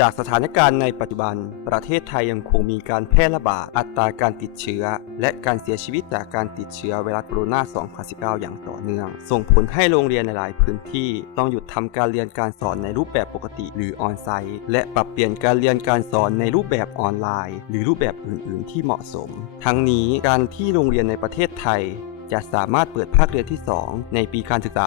จากสถานการณ์ในปัจจุบัน ประเทศไทยยังคงมีการแพร่ระบาด อัตราการติดเชื้อ และการเสียชีวิตจากการติดเชื้อไวรัสโคโรนา 2019 อย่างต่อเนื่อง ส่งผลให้โรงเรียนในหลายพื้นที่ ต้องหยุดทำการเรียนการสอนในรูปแบบปกติ หรือออนไซต์และปรับเปลี่ยนการเรียนการสอนในรูปแบบออนไลน์ หรือรูปแบบอื่น ๆ ที่เหมาะสม ทั้งนี้การที่โรงเรียนในประเทศไทย จะสามารถเปิดภาคเรียนที่ 2 ในปีการศึกษา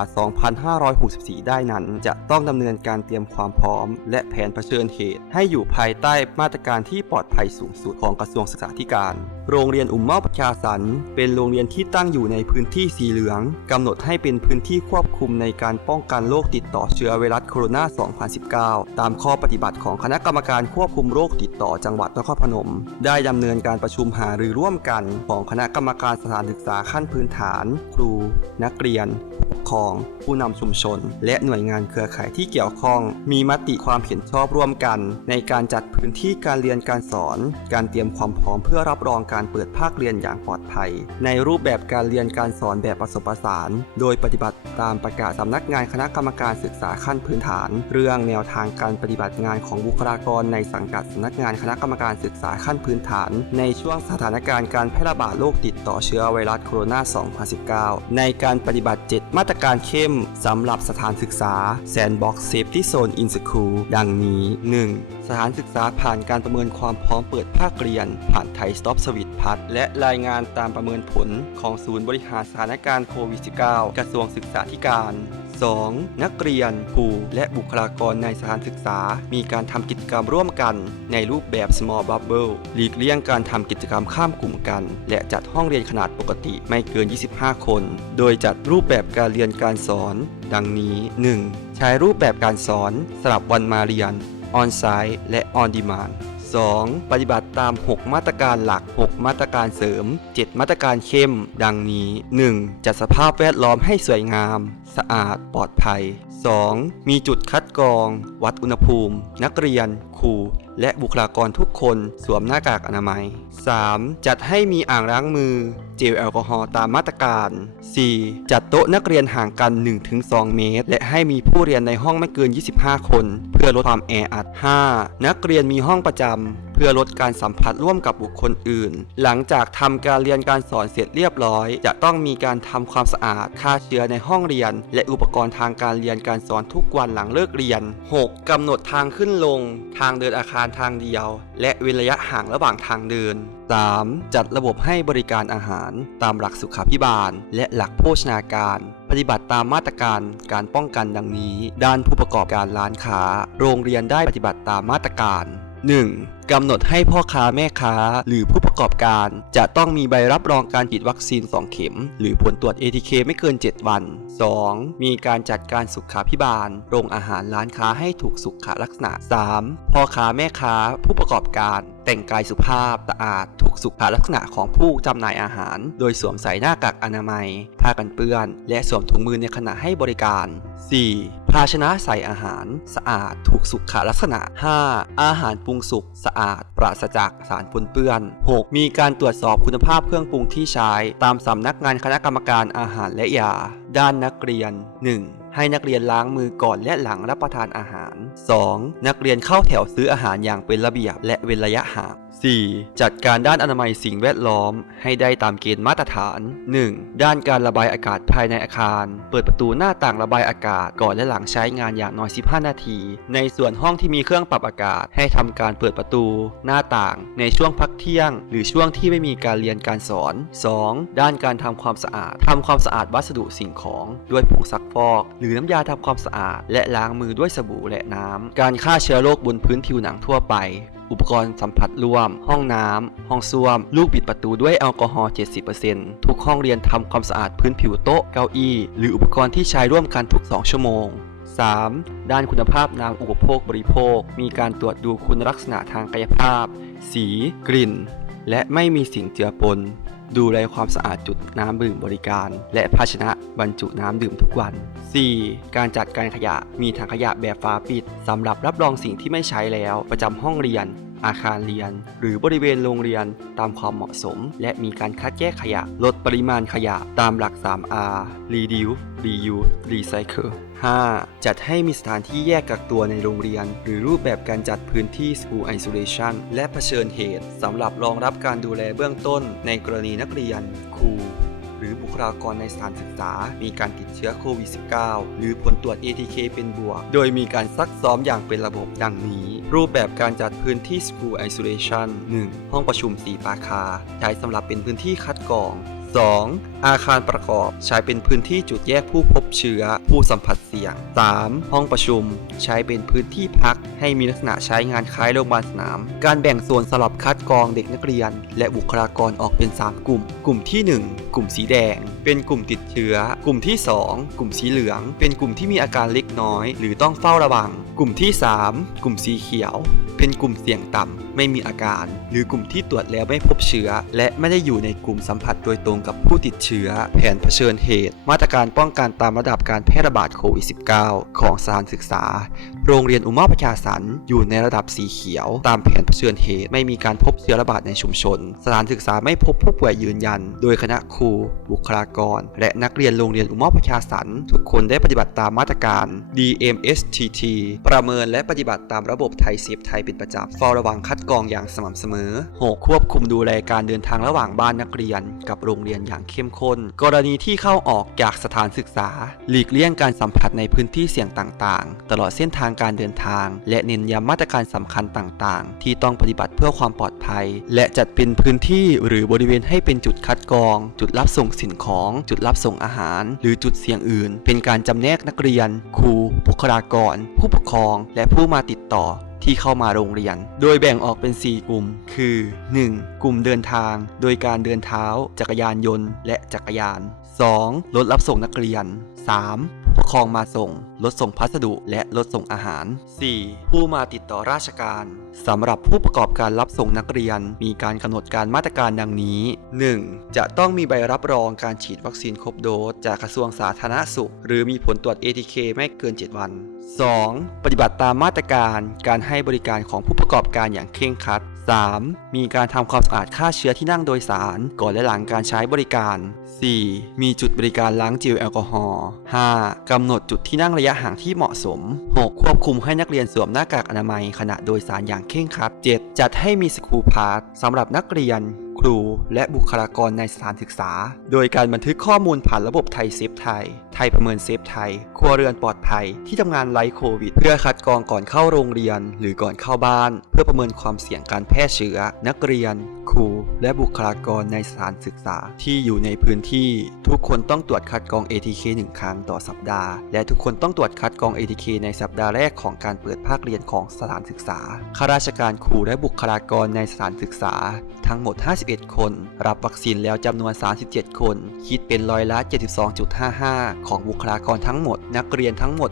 2564 ได้นั้น จะต้องดำเนินการเตรียมความพร้อม และแผนเผชิญเหตุ ให้อยู่ภายใต้มาตรการที่ปลอดภัยสูงสุดของกระทรวงศึกษาธิการ โรงเรียนอุ่มเมาประชาสรรเป็นโรงเรียนที่ตั้งอยู่ในพื้นที่สีเหลืองกำหนดให้เป็นพื้นที่ควบคุมในการป้องกันโรคติดต่อเชื้อไวรัสโคโรนา 2019 ตามข้อปฏิบัติของคณะกรรมการควบคุมโรคติดต่อจังหวัดนครพนม ได้ดำเนินการประชุมหารือร่วมกัน ของคณะกรรมการสถานศึกษาขั้นพื้นฐาน ครู นักเรียนผู้ปกครอง ผู้นำชุมชน และหน่วยงานเครือข่ายที่เกี่ยวข้อง มีมติความเห็นชอบร่วมกัน ในการจัดพื้นที่การเรียนการสอน การเตรียมความพร้อมเพื่อรับรองการเปิดภาคเรียนอย่างปลอดภัย ในรูปแบบการเรียนการสอนแบบผสมผสาน โดยปฏิบัติตามประกาศสำนักงานคณะกรรมการศึกษาขั้นพื้นฐาน เรื่องแนวทางการปฏิบัติงานของบุคลากรในสังกัดสำนักงานคณะกรรมการศึกษาขั้นพื้นฐาน ในช่วงสถานการณ์การแพร่ระบาดโรคติดต่อเชื้อไวรัสโคโรนา2019 ในการปฏิบัติ 7 มาตรการเข้มสำหรับสถานศึกษา Sandbox Safety Zone in School ดังนี้ 1. สถานศึกษาผ่านการประเมินความพร้อมเปิดภาคเรียน ผ่านไทยสต็อปสวิตพัดและรายงานตามประเมินผลของศูนย์บริหารสถานการณ์โควิด -19 กระทรวงศึกษาธิการ 2. นักเรียนครูและบุคลากรในสถานศึกษา มีการทำกิจกรรมร่วมกัน ในรูปแบบ small bubble หลีกเลี่ยงการทำกิจกรรมข้ามกลุ่มกัน และจัดห้องเรียนขนาดปกติไม่เกิน 25 คน โดยจัดรูปแบบการเรียนการสอน ดังนี้ 1. ใช้รูปแบบการสอนสลับวันมาเรียน on-site และ on-demand 2. ปฏิบัติตาม 6 มาตรการหลัก 6 มาตรการเสริม 7 มาตรการเข้ม ดังนี้ 1. จัดสภาพแวดล้อมให้สวยงามสะอาด ปลอดภัย 2. มีจุดคัดกรอง วัดอุณหภูมิ นักเรียน ครู และบุคลากรทุกคนสวมหน้ากากอนามัย 3. จัดให้มีอ่างล้างมือ เจลแอลกอฮอล์ตามมาตรการ 4. จัดโต๊ะนักเรียนห่างกัน 1-2 เมตร และให้มีผู้เรียนในห้องไม่เกิน 25 คน เพื่อลดความแออัด 5. นักเรียนมีห้องประจำ เพื่อลดการสัมผัสร่วมกับบุคคลอื่น หลังจากทำการเรียนการสอนเสร็จเรียบร้อย จะต้องมีการทำความสะอาดฆ่าเชื้อในห้องเรียน และอุปกรณ์ทางการเรียนการสอนทุกวันหลังเลิกเรียน 6. กำหนดทางขึ้นลง ทางเดินอาคารทางเดียว และเว้นระยะห่างระหว่างทางเดิน 3. จัดระบบให้บริการอาหาร ตามหลักสุขาภิบาล และหลักโภชนาการ ปฏิบัติตามมาตรการการป้องกันดังนี้ ด้านผู้ประกอบการร้านค้า โรงเรียนได้ปฏิบัติตามมาตรการ 1. กำหนดให้พ่อค้าแม่ค้า หรือผู้ประกอบการ จะต้องมีใบรับรองการฉีดวัคซีน 2 เข็ม หรือผลตรวจ ATK ไม่เกิน 7 วัน 2. มีการจัดการสุขาพิบาล โรงอาหารร้านค้าให้ถูกสุขลักษณะ 3. พ่อค้าแม่ค้า ผู้ประกอบการ แต่งกายสุภาพสะอาดถูกสุขลักษณะของผู้จำหน่ายอาหาร โดยสวมใส่หน้ากากอนามัย ผ้ากันเปื้อน และสวมถุงมือในขณะให้บริการ 4. ภาชนะใส่อาหารสะอาดถูกสุขลักษณะ 5. อาหารปรุงสุกสะอาด ปราศจากสารปนเปื้อน 6. มีการตรวจสอบคุณภาพเครื่องปรุงที่ใช้ ตามสำนักงานคณะกรรมการอาหารและยา ด้านนักเรียน 1. ให้นักเรียนล้างมือก่อนและหลังรับประทานอาหาร 2. นักเรียนเข้าแถวซื้ออาหารอย่างเป็นระเบียบและเว้นระยะห่าง 4. จัดการด้านอนามัยสิ่งแวดล้อม ให้ได้ตามเกณฑ์มาตรฐาน 1. ด้านการระบายอากาศภายในอาคาร เปิดประตูหน้าต่างระบายอากาศก่อนและหลังใช้งานอย่างน้อย 15 นาที ในส่วนห้องที่มีเครื่องปรับอากาศ ให้ทำการเปิดประตู หน้าต่าง ในช่วงพักเที่ยง หรือช่วงที่ไม่มีการเรียนการสอน 2. ด้านการทำความสะอาดทำความสะอาดวัสดุสิ่งของ ด้วยผงซักฟอก หรือน้ำยาทำความสะอาด และล้างมือด้วยสบู่และน้ำการฆ่าเชื้อโรคบนพื้นผิวหนังทั่วไป อุปกรณ์สัมผัสร่วม ห้องน้ำ ห้องส้วม ลูกบิดประตูด้วยแอลกอฮอล์ 70%ทุกห้องเรียนทำความสะอาดพื้นผิวโต๊ะ เก้าอี้ หรืออุปกรณ์ที่ใช้ร่วมกันทุก 2 ชั่วโมง 3. ด้านคุณภาพน้ำอุปโภคบริโภค มีการตรวจดูคุณลักษณะทางกายภาพ สี กลิ่น และไม่มีสิ่งเจือปน ดูแลความสะอาดจุดน้ำดื่มบริการ และภาชนะบรรจุน้ำดื่มทุกวัน 4. การจัดการขยะมีถังขยะแบบฝาปิดสำหรับรับรองสิ่งที่ไม่ใช้แล้วประจำห้องเรียน อาคารเรียน หรือบริเวณโรงเรียนตามความเหมาะสม และมีการคัดแยกขยะ ลดปริมาณขยะตามหลัก 3R Reduce Reuse Recycle 5. จัดให้มีสถานที่แยกกักตัวในโรงเรียน หรือรูปแบบการจัดพื้นที่ School Isolation และเผชิญเหตุสำหรับรองรับการดูแลเบื้องต้น ในกรณีนักเรียน ครูหรือบุคลากรในสถานศึกษา มีการติดเชื้อโควิด -19 หรือผลตรวจ ATK เป็นบวก โดยมีการซักซ้อมอย่างเป็นระบบดังนี้ รูปแบบการจัดพื้นที่ School Isolation 1. ห้องประชุมสีปาคา ใช้สำหรับเป็นพื้นที่คัดกรอง 2. อาคารประกอบใช้เป็นพื้นที่จุดแยกผู้พบเชื้อ ผู้สัมผัสเสี่ยง 3. ห้องประชุม ใช้เป็นพื้นที่พัก ให้มีลักษณะใช้งานคล้ายโรงพยาบาลสนาม การแบ่งส่วนสลับคัดกรองเด็กนักเรียน และบุคลากรออกเป็น 3 กลุ่ม กลุ่มที่ 1 กลุ่มสีแดง เป็นกลุ่มติดเชื้อ กลุ่มที่ 2 กลุ่มสีเหลือง เป็นกลุ่มที่มีอาการเล็กน้อย หรือต้องเฝ้าระวัง กลุ่มที่ 3 กลุ่มสีเขียว เป็นกลุ่มเสี่ยงต่ำไม่มีอาการ หรือกลุ่มที่ตรวจแล้วไม่พบเชื้อ และไม่ได้อยู่ในกลุ่มสัมผัสโดยตรงกับผู้ติดเชื้อแผนเผชิญเหตุ มาตรการป้องกันตามระดับการแพร่ระบาดโควิด -19 ของสถานศึกษา โรงเรียนอุมาประชาสรรอยู่ในระดับสีเขียว ตามแผนเผชิญเหตุไม่มีการพบเชื้อระบาดในชุมชน สถานศึกษาไม่พบผู้ป่วยยืนยัน โดยคณะครู บุคลากร และนักเรียนโรงเรียนอุมาประชาสรรทุกคนได้ปฏิบัติตามมาตรการ DMSTT ประเมินและปฏิบัติตามระบบไทยเซฟไทยเป็นประจำเฝ้าระวังคัดกรองอย่างสม่ำเสมอ 6. ควบคุมดูแลการเดินทางระหว่างบ้านนักเรียน กับโรงเรียนอย่างเข้มข้น กรณีที่เข้าออกจากสถานศึกษา หลีกเลี่ยงการสัมผัสในพื้นที่เสี่ยงต่าง ๆ ตลอดเส้นทางการเดินทาง และเน้นย้ำมาตรการสำคัญต่างๆ ที่ต้องปฏิบัติเพื่อความปลอดภัย และจัดเป็นพื้นที่หรือบริเวณให้เป็นจุดคัดกรอง จุดรับส่งสินของ จุดรับส่งอาหาร หรือจุดเสี่ยงอื่น เป็นการจำแนกนักเรียน ครูบุคลากร ผู้ปกครอง และผู้มาติดต่อที่เข้ามาโรงเรียน โดยแบ่งออกเป็น 4 กลุ่ม คือ 1. กลุ่มเดินทาง โดยการเดินเท้า จักรยานยนต์ และจักรยาน 2. รถรับส่งนักเรียน 3. ปกครองมาส่ง รถส่งพัสดุและรถส่งอาหาร 4. ผู้มาติดต่อราชการสำหรับผู้ประกอบการรับส่งนักเรียน มีการกำหนดการมาตรการดังนี้ 1. จะต้องมีใบรับรองการฉีดวัคซีนครบโดสจากกระทรวงสาธารณสุข หรือมีผลตรวจ ATK ไม่เกิน 7 วัน 2. ปฏิบัติตามมาตรการการให้บริการของผู้ประกอบการอย่างเคร่งครัด 3. มีการทำความสะอาดฆ่าเชื้อที่นั่งโดยสาร ก่อนและหลังการใช้บริการ 4. มีจุดบริการล้างเจลแอลกอฮอล์ 5. กำหนดจุดที่นั่งระยะห่างที่เหมาะสม 6. ควบคุมให้นักเรียนสวมหน้ากากอนามัยขณะโดยสารอย่างเคร่งครัด 7. จัดให้มีสกูพาสสำหรับนักเรียน ครู และบุคลากรในสถานศึกษา โดยการบันทึกข้อมูลผ่านระบบไทยเซฟไทย ไทยประเมินเซฟไทย ครัวเรือนปลอดภัย ที่ทำงานไร้โควิด เพื่อคัดกรองก่อนเข้าโรงเรียน หรือก่อนเข้าบ้าน เพื่อประเมินความเสี่ยงการแพร่เชื้อ นักเรียน ครู และบุคลากรในสถานศึกษาที่อยู่ในพื้นที่ ทุกคนต้องตรวจคัดกรอง ATK 1 ครั้งต่อสัปดาห์ และทุกคนต้องตรวจคัดกรอง ATK ในสัปดาห์แรกของการเปิดภาคเรียนของสถานศึกษาข้าราชการครูและบุคลากรในสถานศึกษา ทั้งหมด 51 คน รับวัคซีนแล้วจำนวน 37 คน คิดเป็นร้อยละ 72.55ของบุคลากรทั้งหมด นักเรียนทั้งหมด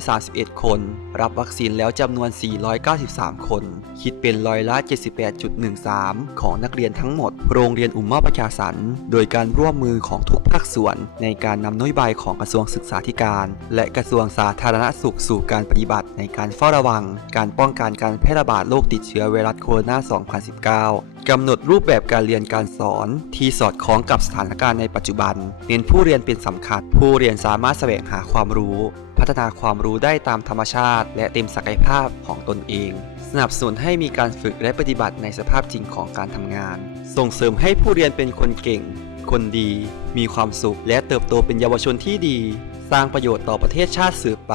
631 คน รับวัคซีนแล้วจำนวน 493 คน คิดเป็นร้อยละ 78.13 ของนักเรียนทั้งหมด โรงเรียนอุมมาประชาสรรค์โดยการร่วมมือของทุกภาคส่วน ในการนำนโยบายของกระทรวงศึกษาธิการ และกระทรวงสาธารณสุขสู่การปฏิบัติ ในการเฝ้าระวัง การป้องกันการแพร่ระบาดโรคติดเชื้อไวรัสโคโรนา 2019 กำหนดรูปแบบการเรียนการสอน ที่สอดคล้องกับสถานการณ์ในปัจจุบัน เน้นผู้เรียนเป็นสำคัญผู้เรียนสามารถแสวงหาความรู้ พัฒนาความรู้ได้ตามธรรมชาติ และเต็มศักยภาพของตนเอง สนับสนุนให้มีการฝึกและปฏิบัติในสภาพจริงของการทำงาน ส่งเสริมให้ผู้เรียนเป็นคนเก่ง คนดี มีความสุข และเติบโตเป็นเยาวชนที่ดี สร้างประโยชน์ต่อประเทศชาติสืบไป